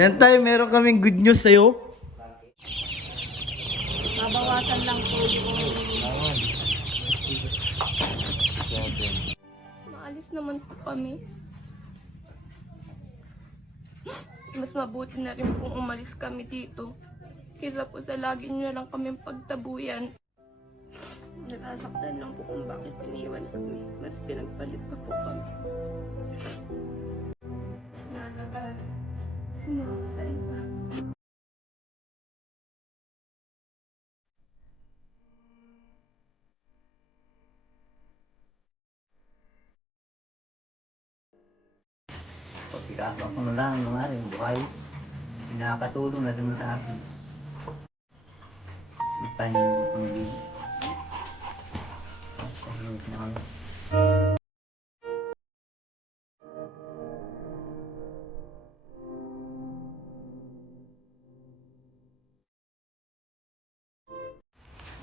Yan tayo, meron kaming good news sa'yo. Mabawasan lang po yung... Maalis naman po kami. Mas mabuti na rin kung umalis kami dito. Kaysa po sa lagi nyo na lang kami pagtabuyan. Nasasaktan lang po kung bakit iniwan kami. Mas pinagpalit pa po kami. Nalagaan. Sumama sa iba. Pagkakasok ko na lang ng aking buhay. Pinakatulong na rin sa akin. Tayo ang bibig.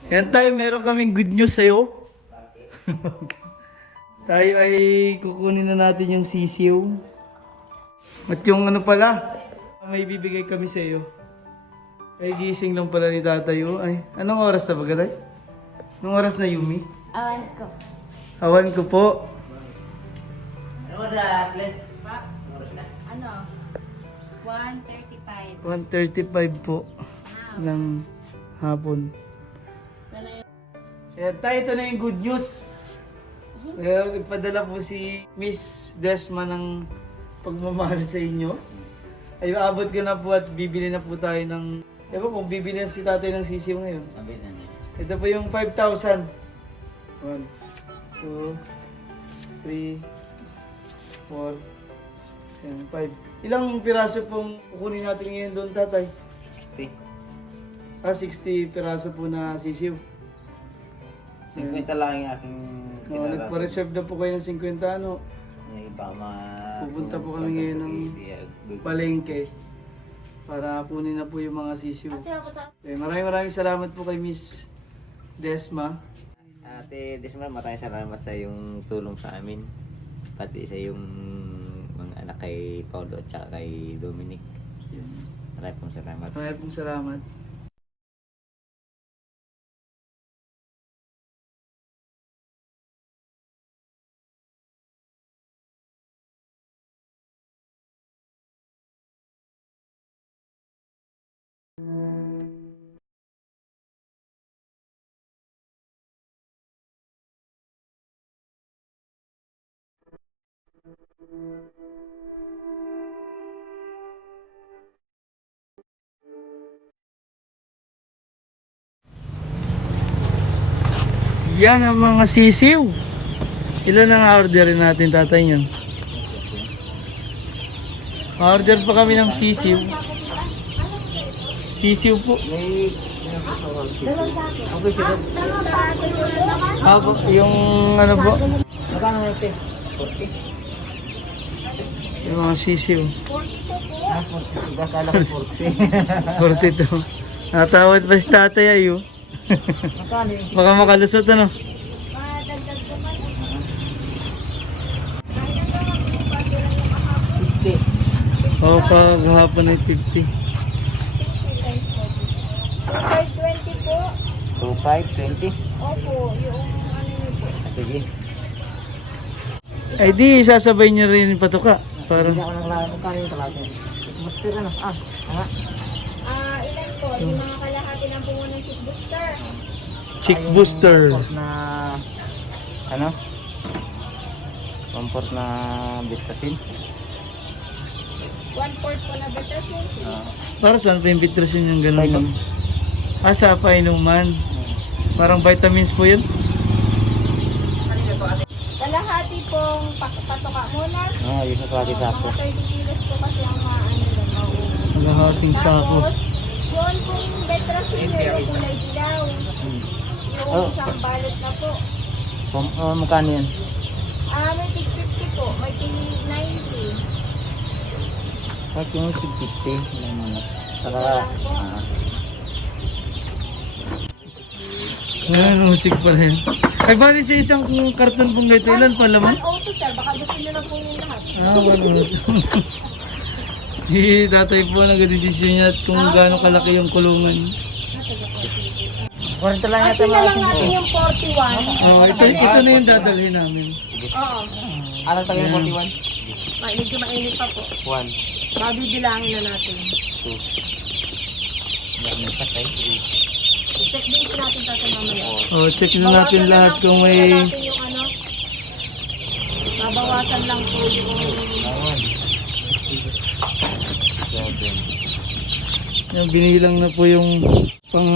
Yan tayo, meron kaming good news sa'yo. Tayo ay kukunin na natin yung sisiw. At yung ano pala, may bibigay kami sa'yo. Ay gising lang pala ni tatay. Oh. Ay, anong oras na ba, Gaday? Anong oras na, Yumi? Awan ko. Awan ko po. Ano sa Glenn? Ano? 1:35. 1:35 po ng hapon. Kaya tayo, ito na yung good news. Kaya nagpadala po si Miss Desma ng pagmamahal sa inyo. Ay, aabot ko na po at bibili na po tayo ng... Ewan kung bibili na si tatay ng sisiw ngayon. Sabi na niya. Ito po yung 5,000. 1, 2, 3, 4, 5. Ilang piraso pong kukunin natin ngayon doon, tatay? 60. 60 piraso po na sisiw. 50 lang yung aking Nagpa-reserve na po kayo ng 50 ano. Yung iba Pupunta po kami ngayon ng palengke para kunin na po yung mga sisiw. Maraming salamat po kay Miss Desma. Ate Desma, maraming salamat sa yung tulong sa amin. Pati sa yung mga anak kay Paulo at saka kay Dominic. Maraming pong salamat. Maraming pong salamat. Yan ang mga sisiw. Ilan ang orderin natin, tatay niyan? Order pa kami ng sisiw. Sisiw po. May okay sila. Ako, yung ano po, Magkano may ate? 40? yung mga sisiw. 40. Akala ko 40. 42. Natawad pa si tatay ayo. Magkano yung Baka makalusot ano. O, kagahapon ay 50. 5:20 po. 25, 20? Opo, yung ano niyo po. Sige. Ay di, sasabay niyo rin yung patuka. Para Hindi ako naglalaro. Magkano yung kalate? Buster ano? Nga. Ilan po? Yung mga kalahati ng bungo ng chick booster. chick booster. Comfort na ano? Comfort na Bistasin. 1/4 po na betasin. Para saan pa yung vitrasin yung gano'n? Sa painuman. Parang vitamins po yun. Kalahati pong patoka muna. Yung kalate sako. Mga 30 kilos po kasi ang maano lang. Kalahating sako. Tapos, yun pong betrasin nyo yung kulay dilaw. Yung isang balot na po. Magkano yan? May tig 50 po. May tig 90. Kahit yung 50. Ilang mga. Saka, Musik pala yun. Ay, bali sa isang karton pong ganito, ilan pa laman? 102 sir. Baka gusto nyo na po yung lahat. 102. Si tatay po nag-desisyon niya at kung gaano kalaki yung kulungan. 40 lang yata Kasi na lang mga natin yung 41. Oh, ito na yung dadalhin namin. Oo. Alam tayo yung 41? Medyo mainit pa po. 1, Babibilangin na natin. 2. Dami patay. I-check din po natin tatay mamaya. Oh, check na natin Bawasan lahat lang kung po may... natin yung ano. Babawasan lang po yung... 7, Yung binilang na po yung pang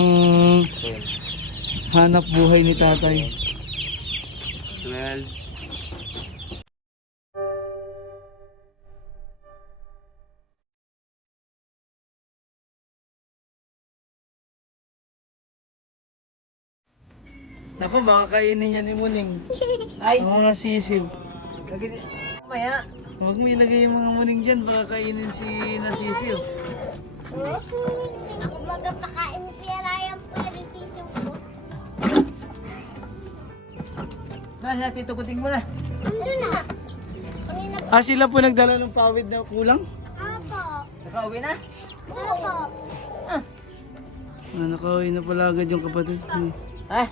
hanap buhay ni tatay. 12. Naku, baka kainin niya ni Muning. Ay, Ang mga sisiw. mamaya. Huwag may lagay yung mga muning dyan, baka kainin si nasisiw. Ako magpakain mo piyalayan po yung sisiw ko. Basta titukuting mo na. Nandun na. Kanina Ah, sila po nagdala ng pawid na kulang? Apo. Nakauwi na? Apo. Ah, nakauwi na pala agad yung kapatid. Ha?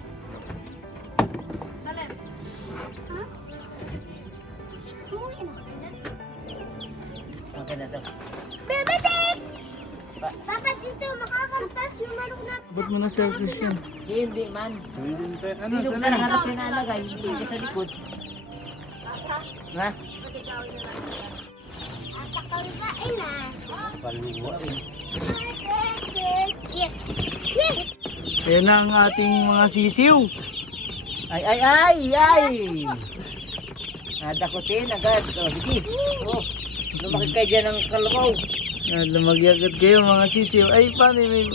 Umuwi na. Okay na to. Bebe Dick! Dapat ito makakartas yung manok na. Ba't mo na-selfish yan? Hindi man. Ano, Dito sa harap na nalagay. Hindi ka sa likod. Ha? At akalipain na. Paluwa eh. Yes. Yes. Yan na ang ating mga sisiw. Ay, ay, ay, ay! Nadakutin agad. O, sige. O, lumaki kayo dyan ng kalabaw. Ah, lumagyagat kayo mga sisiw. Ay, paano may...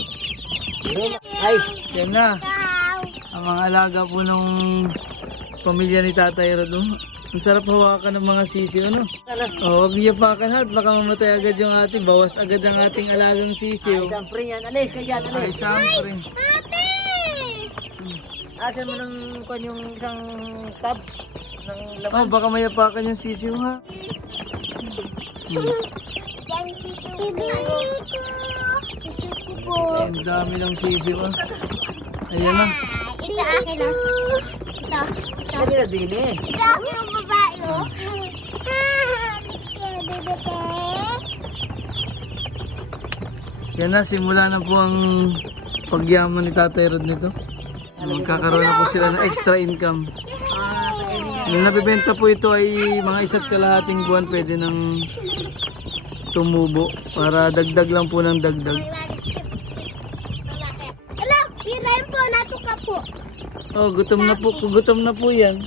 Ay, Yan na. Ikaw. Ang mga alaga po nung pamilya ni Tatay Rodo. Ang sarap hawakan ng mga sisiw, ano? ano? Oh, huwag iyapakan ha, at baka mamatay agad yung ating, bawas agad ang ating alagang sisiw. Ay, isang pre yan. Alis ka dyan, Ay, alis. siyempre. Ate! Asan mo ng kung yung isang tub ng Oh, laman? baka mayapakan yung sisiw ha. Yan sisiw ko. Sisiw ko po. Ang dami ng sisiw ha. Ayan na. Ito akin na. Ito. Sabi na din eh. Ito akin yung babae, no? Siya, bebe te. Yan na, simula na po ang pagyaman ni Tatay Rod nito. Magkakaroon na po sila ng extra income. Nung nabibenta po ito ay mga 1.5 buwan pwede nang tumubo para dagdag lang po ng dagdag. Hello, pirain po, natuka po. Oh, gutom na po yan.